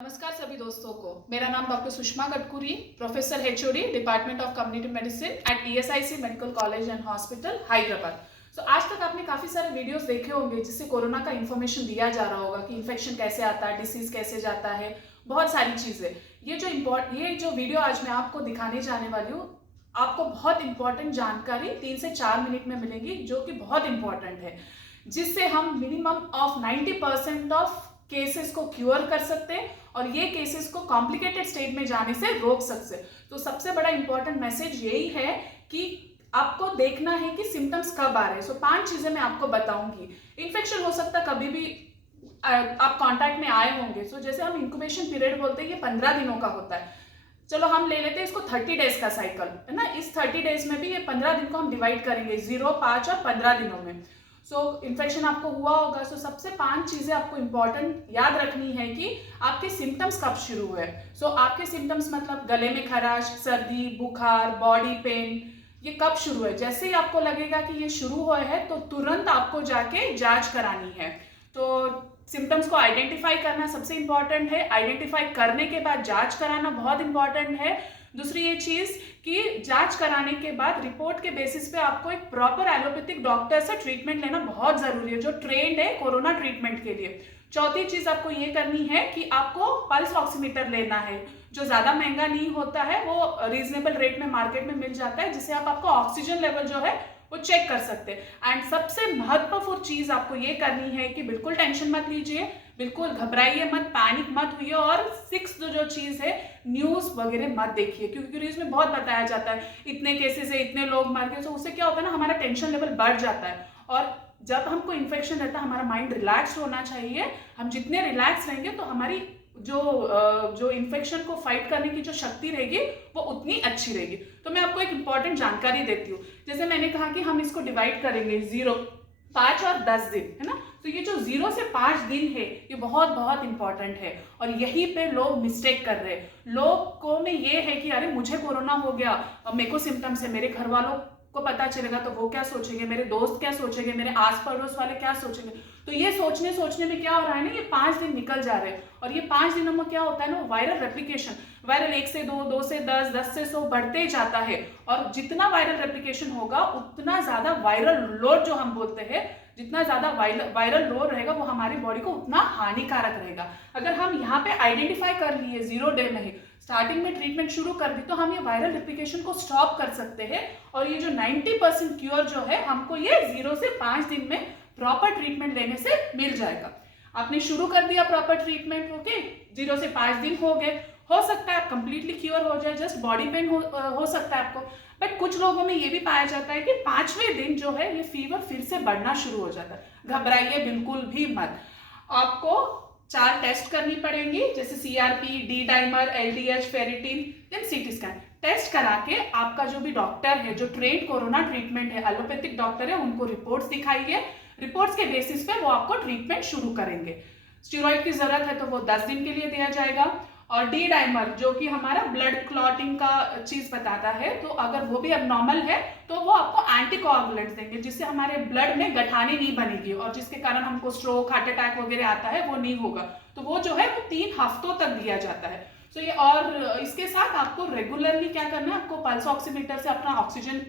नमस्कार सभी दोस्तों को। मेरा नाम doctor Sushma Katkuri, professor HOD department of community medicine at ESIC medical college and hospital Hyderabad. आज तक आपने काफ़ी सारे वीडियोस देखे होंगे जिससे कोरोना का इन्फॉर्मेशन दिया जा रहा होगा कि इन्फेक्शन कैसे आता है, डिसीज कैसे जाता है, बहुत सारी चीज़ें। ये जो वीडियो आज मैं आपको दिखाने जाने वाली हूँ, आपको बहुत इंपॉर्टेंट जानकारी 3 से 4 मिनट में मिलेगी, जो कि बहुत इंपॉर्टेंट है, जिससे हम मिनिमम ऑफ 90% ऑफ केसेस को क्योर कर सकते हैं और ये केसेस को कॉम्प्लिकेटेड स्टेट में जाने से रोक सकते हैं। तो सबसे बड़ा इंपॉर्टेंट मैसेज यही है कि आपको देखना है कि सिम्टम्स कब आ रहे हैं। 5 चीजें मैं आपको बताऊंगी। इन्फेक्शन हो सकता है कभी भी आप कांटेक्ट में आए होंगे। जैसे हम इंक्यूबेशन पीरियड बोलते हैं, ये 15 दिनों का होता है। चलो हम ले लेते हैं इसको 30 डेज का साइकिल, है ना। इस 30 डेज में भी ये 15 दिन को हम डिवाइड करेंगे 0, 5 और 15 दिनों में। इन्फेक्शन आपको हुआ होगा। सबसे 5 चीजें आपको इंपॉर्टेंट याद रखनी है कि आपके सिम्टम्स कब शुरू हुए। आपके सिम्टम्स मतलब गले में खराश, सर्दी, बुखार, बॉडी पेन, ये कब शुरू है। जैसे ही आपको लगेगा कि ये शुरू हुआ है तो तुरंत आपको जाके जांच करानी है। तो सिम्टम्स को आइडेंटिफाई करना सबसे इंपॉर्टेंट है। आइडेंटिफाई करने के बाद जांच कराना बहुत इंपॉर्टेंट है। दूसरी ये चीज कि जांच कराने के बाद रिपोर्ट के बेसिस पे आपको एक प्रॉपर एलोपैथिक डॉक्टर से ट्रीटमेंट लेना बहुत जरूरी है, जो ट्रेंड है कोरोना ट्रीटमेंट के लिए। चौथी चीज आपको ये करनी है कि आपको पल्स ऑक्सीमीटर लेना है, जो ज्यादा महंगा नहीं होता है, वो रीजनेबल रेट में मार्केट में मिल जाता है, जिससे आप आपका ऑक्सीजन लेवल जो है वो चेक कर सकते हैं। एंड सबसे महत्वपूर्ण चीज आपको ये करनी है कि बिल्कुल टेंशन मत लीजिए, बिल्कुल घबराइए मत, पैनिक मत हुई। और 6 जो चीज है, न्यूज वगैरह मत देखिए, क्योंकि न्यूज में बहुत बताया जाता है इतने केसेस है, इतने लोग मर गए। उससे क्या होता है ना, हमारा टेंशन लेवल बढ़ जाता है। और जब हमको इन्फेक्शन रहता है, हमारा माइंड रिलैक्स होना चाहिए। हम जितने रिलैक्स रहेंगे तो हमारी जो इन्फेक्शन को फाइट करने की जो शक्ति रहेगी वो उतनी अच्छी रहेगी। तो मैं आपको एक इंपॉर्टेंट जानकारी देती हूँ। जैसे मैंने कहा कि हम इसको डिवाइड करेंगे 0, 5 और 10 दिन, है ना। तो ये जो 0 से 5 दिन है, ये बहुत बहुत इंपॉर्टेंट है। और यहीं पे लोग मिस्टेक कर रहे हैं। लोगों में ये है कि अरे मुझे कोरोना हो गया, अब मेरे को सिम्टम्स है, मेरे घर वालों को पता चलेगा तो वो क्या सोचेंगे, मेरे दोस्त क्या सोचेंगे, मेरे आस पड़ोस वाले क्या सोचेंगे। तो ये सोचने में क्या हो रहा है ना, ये 5 दिन निकल जा रहे हैं। और ये 5 दिनों में क्या होता है ना, वायरल रेप्लिकेशन, वायरल 1 से 2, 2 से 10, 10 से 100 बढ़ते जाता है। और जितना वायरल रेप्लिकेशन होगा उतना ज्यादा वायरल लोड जो हम बोलते हैं, जितना ज्यादा वायरल लोड रहेगा वो हमारी बॉडी को उतना हानिकारक रहेगा। अगर हम यहाँ पे आइडेंटिफाई कर लिए 0 डे में ही, स्टार्टिंग में ट्रीटमेंट शुरू कर दी, तो हम ये वायरल रेप्लिकेशन को स्टॉप कर सकते हैं। और ये जो 90% क्योर जो है, हमको ये 0 से 5 दिन में प्रॉपर ट्रीटमेंट लेने से मिल जाएगा। आपने शुरू कर दिया प्रॉपर ट्रीटमेंट, ओके, 0 से 5 दिन हो गए, हो सकता है आप कंप्लीटली क्योर हो जाए, जस्ट बॉडी पेन हो सकता है आपको। बट कुछ लोगों में ये भी पाया जाता है कि 5वें दिन जो है ये फीवर फिर से बढ़ना शुरू हो जाता है। घबराइए बिल्कुल भी मत। आपको 4 टेस्ट करनी पड़ेंगी, जैसे CRP, D dimer, LDH, ferritin, then CT scan. Test करा के आपका जो भी डॉक्टर है, जो ट्रेंड कोरोना ट्रीटमेंट है, एलोपैथिक डॉक्टर है, उनको रिपोर्ट्स दिखाइए। रिपोर्ट्स के बेसिस पे वो आपको ट्रीटमेंट शुरू करेंगे। स्टेरॉइड की जरूरत है तो वो 10 दिन के लिए दिया जाएगा। और डी डाइमर जो कि हमारा ब्लड क्लॉटिंग का चीज बताता है, तो अगर वो भी अब नॉर्मल है तो वो आपको एंटीकोआगुलेंट्स देंगे, जिससे हमारे ब्लड में गठाने नहीं बनेगी और जिसके कारण हमको स्ट्रोक, हार्ट अटैक वगैरह आता है वो नहीं होगा। तो वो जो है वो 3 हफ्तों तक दिया जाता है। ये और इसके साथ आपको रेगुलरली क्या करना है, आपको पल्स ऑक्सीमीटर से अपना ऑक्सीजन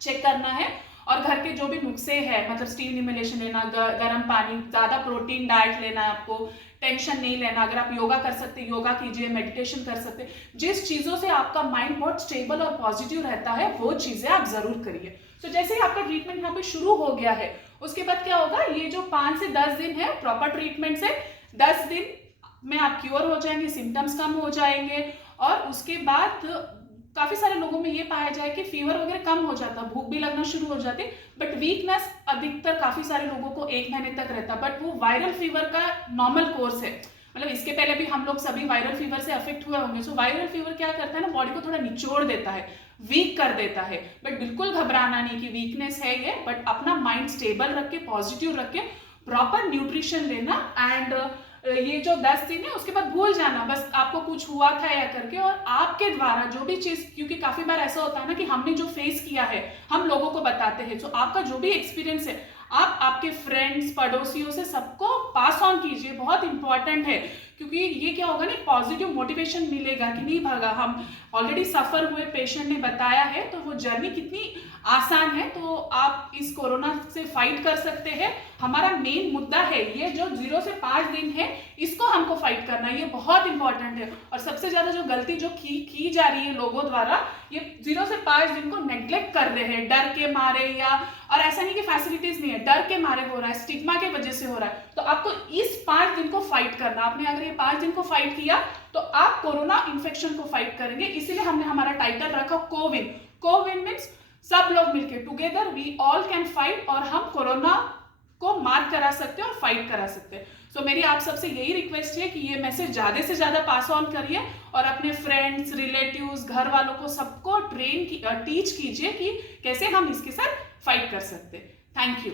चेक करना है। और घर के जो भी नुस्खे हैं, मतलब स्टीम इन्हेलेशन लेना, गर्म पानी, ज्यादा प्रोटीन डाइट लेना है आपको, टेंशन नहीं लेना। अगर आप योगा कर सकते योगा कीजिए, मेडिटेशन कर सकते, जिस चीजों से आपका माइंड बहुत स्टेबल और पॉजिटिव रहता है वो चीजें आप जरूर करिए। जैसे ही आपका ट्रीटमेंट यहाँ पे शुरू हो गया है, उसके बाद क्या होगा, ये जो 5 से 10 दिन है प्रॉपर ट्रीटमेंट से, 10 दिन में आप क्योर हो जाएंगे, सिम्टम्स कम हो जाएंगे। और उसके बाद काफी सारे लोगों में ये पाया जाए कि फीवर वगैरह कम हो जाता, भूख भी लगना शुरू हो जाती, बट वीकनेस अधिकतर काफी सारे लोगों को 1 महीने तक रहता। बट वो वायरल फीवर का नॉर्मल कोर्स है, मतलब इसके पहले भी हम लोग सभी वायरल फीवर से अफेक्ट हुए होंगे। वायरल फीवर क्या करता है ना, बॉडी को थोड़ा निचोड़ देता है, वीक कर देता है। बट बिल्कुल घबराना नहीं कि वीकनेस है ये, बट अपना माइंड स्टेबल रख के, पॉजिटिव रख के, प्रॉपर न्यूट्रिशन लेना। एंड ये जो 10 दिन है उसके बाद भूल जाना बस आपको कुछ हुआ था या करके। और आपके द्वारा जो भी चीज, क्योंकि काफी बार ऐसा होता है ना कि हमने जो फेस किया है हम लोगों को बताते हैं, तो आपका जो भी एक्सपीरियंस है आप आपके फ्रेंड्स, पड़ोसियों से सबको पास ऑन कीजिए, बहुत इंपॉर्टेंट है। क्योंकि ये क्या होगा ना, पॉजिटिव मोटिवेशन मिलेगा कि नहीं भागा, हम ऑलरेडी सफर हुए पेशेंट ने बताया है तो वो जर्नी कितनी आसान है, तो आप इस कोरोना से फाइट कर सकते हैं। हमारा मेन मुद्दा है ये जो 0 से 5 दिन है, इसको हमको फाइट करना है, ये बहुत इंपॉर्टेंट है। और सबसे ज्यादा जो गलती जो की जा रही है लोगों द्वारा, ये 0 से 5 दिन को नेग्लेक्ट कर रहे हैं डर के मारे, या और ऐसा नहीं कि फैसिलिटीज नहीं है, डर के मारे हो रहा है, स्टिग्मा के वजह से हो रहा है। तो आपको इस 5 दिन को फाइट करना, आपने अगर ये 5 दिन को फाइट किया तो आप कोरोना इन्फेक्शन को फाइट करेंगे। इसीलिए हमने हमारा टाइटल रखा कोविन। कोविन मीन्स सब लोग मिलके, together we all can fight, और हम कोरोना को मात करा सकते हैं और फाइट करा सकते हैं। सो मेरी आप सबसे यही रिक्वेस्ट है कि ये मैसेज ज्यादा से ज्यादा पास ऑन करिए और अपने फ्रेंड्स, रिलेटिव्स, घर वालों को सबको टीच कीजिए कि कैसे हम इसके साथ फाइट कर सकते हैं। Thank you.